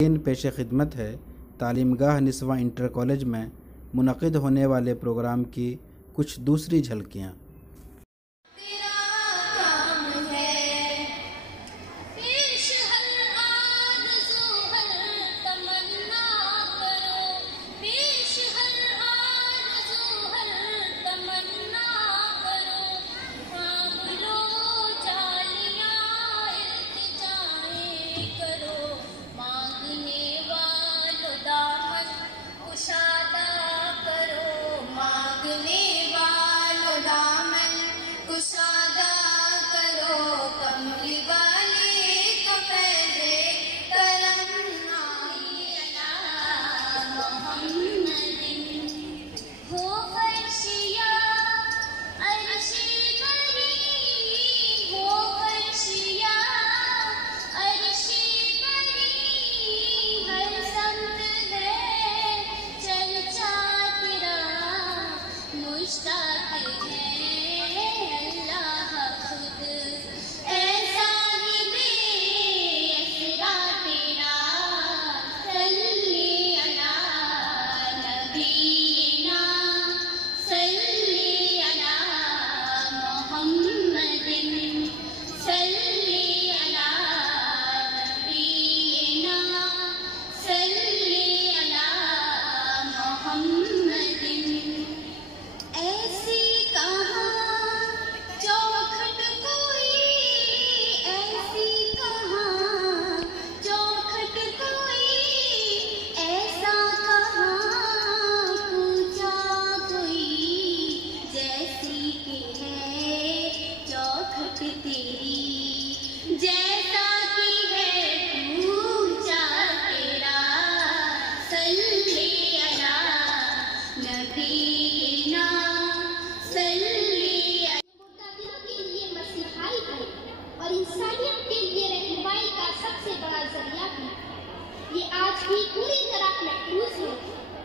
इन पेश खिदमत है तालीमगाह निस्वा इंटर कॉलेज में मुनक़िद होने वाले प्रोग्राम की कुछ दूसरी झलकियाँ।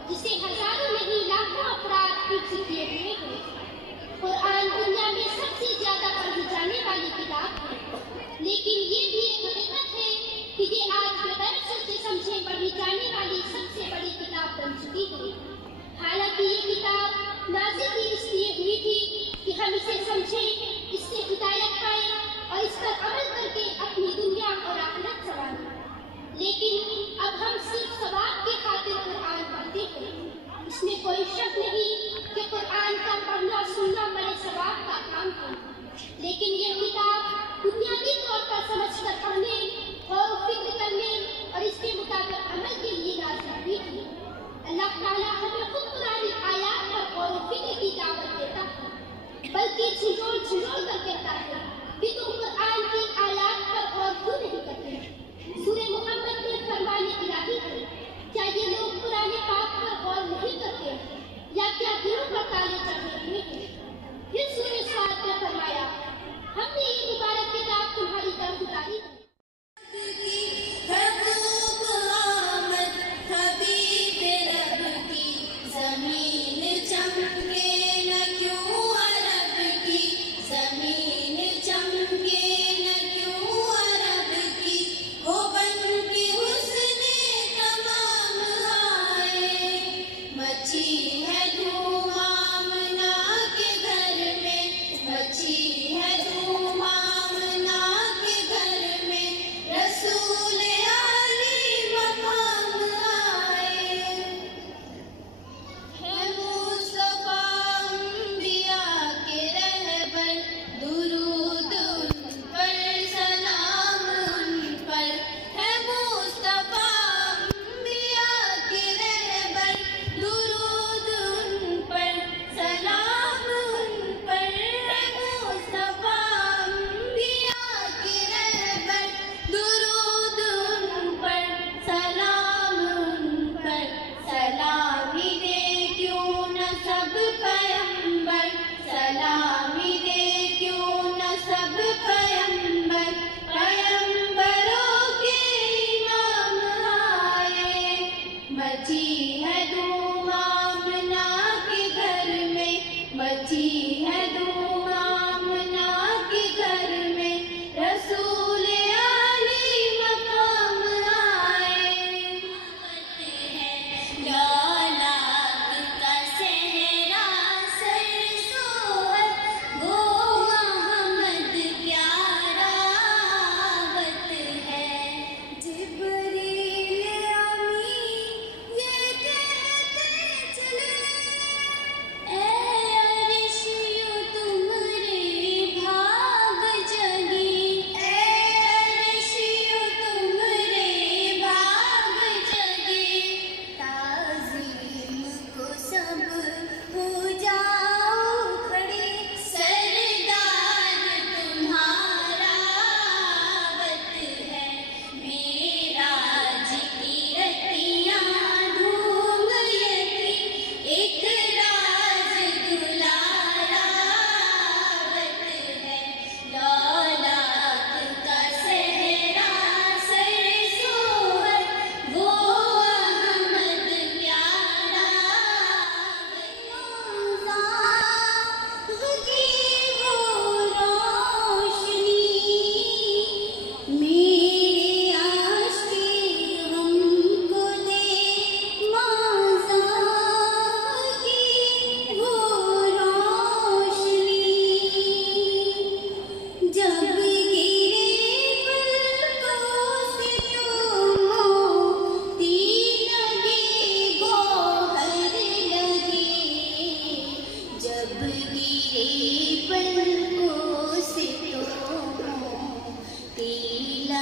जिसे हजारों नहीं लाखों अपराध हिफ्ज़ किए हुए हैं। कुरान दुनिया में सबसे ज्यादा पढ़ी जाने वाली किताब है, लेकिन ये भी एक हकीकत है कि ये आज बगैर सोचे समझे पढ़ी जाने वाली सबसे बड़ी किताब बन चुकी है। हालांकि ये किताब नाज़िल ही इसलिए हुई थी कि हम इसे समझें, इससे हिदायत पाएं और इस पर अमल करके अपनी दुनिया और आखिरत संवारें। लेकिन अब हम सिर्फ सवाब के खातिर कुरान पढ़ते हैं। इसमें कोई शक नहीं कि कुरान का पढ़ना सुनना बड़े सवाब का काम है, लेकिन ये किताब बुनियादी तौर पर समझकर पढ़ने और फिक्र करने और इसके मुताबिक अमल के लिए नाज़िल हुई थी। अल्लाह ताला हमें खुद कुरानी आयात पर गौर व फिक्र की दावत देता है, बल्कि झिझोड़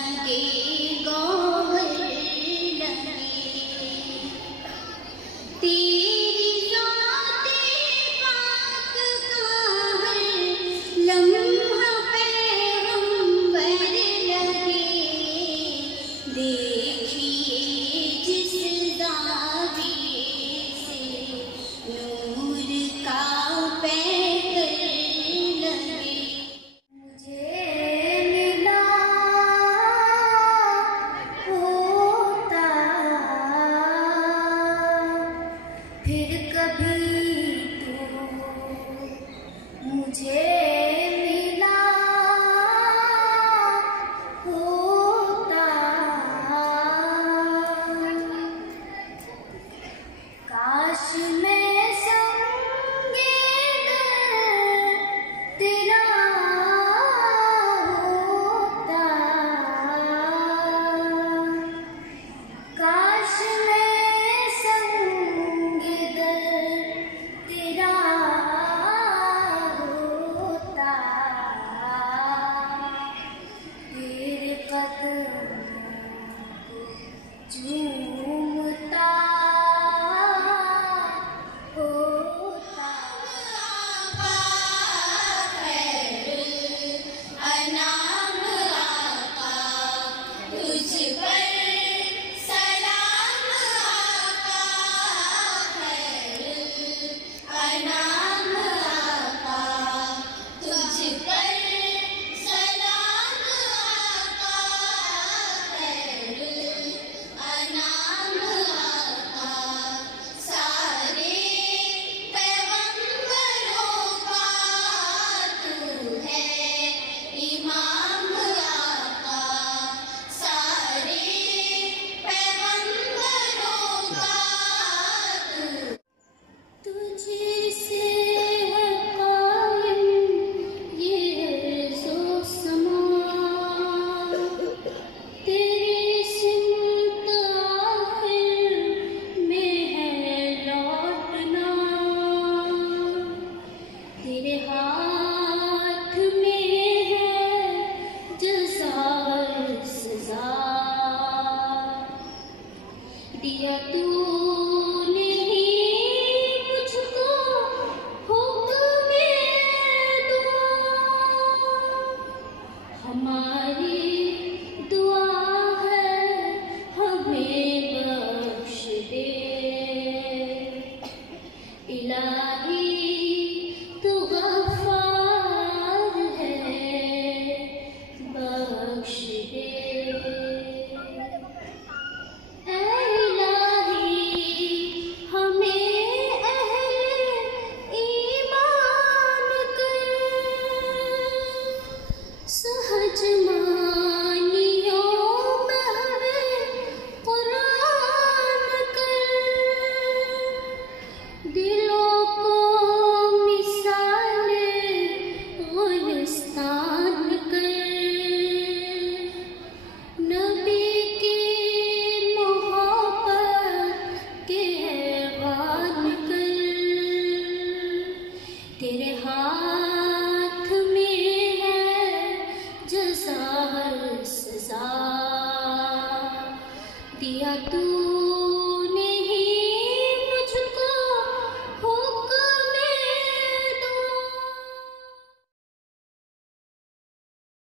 लगे गौहर लगे तेरी ज़ाते पाक का हर लम्हा पैगंबर लगे देखिए जिस ज़ाविये से नूर का पैकर लगे मुझे मिला होता फिर कभी तो मुझे मिला होता काश मैं संगे तेरा होता काश मैं संगे तेरा होता तेरे कदमों को चूमता होता अनाम आका तुझ पर सलाम आका अनाम आका तुझ पर सलाम आका अनाम आका सारे पैगंबरों का तू है इमाम आका सारे पैगंबरों का तू तुझसे है कायम ये अर्ज़ो समा तेरी सिमत आखिर में है लौटना तेरे हाथ में है जज़ा और सज़ा दिया तूने ही मुझको हुक्म दुआ हमारी दुआ है हमें बख्श दे इलाही तू गफ्फार है बख्श दे ऐ इलाही हमें अहले ईमान कर सहज मानियों महवे कुरान कर दिलों को मिसाले गुलिस्तान कर नबी की मोहब्बत के हैवान कर तेरे हाथ में है जज़ा और सज़ा दिया तू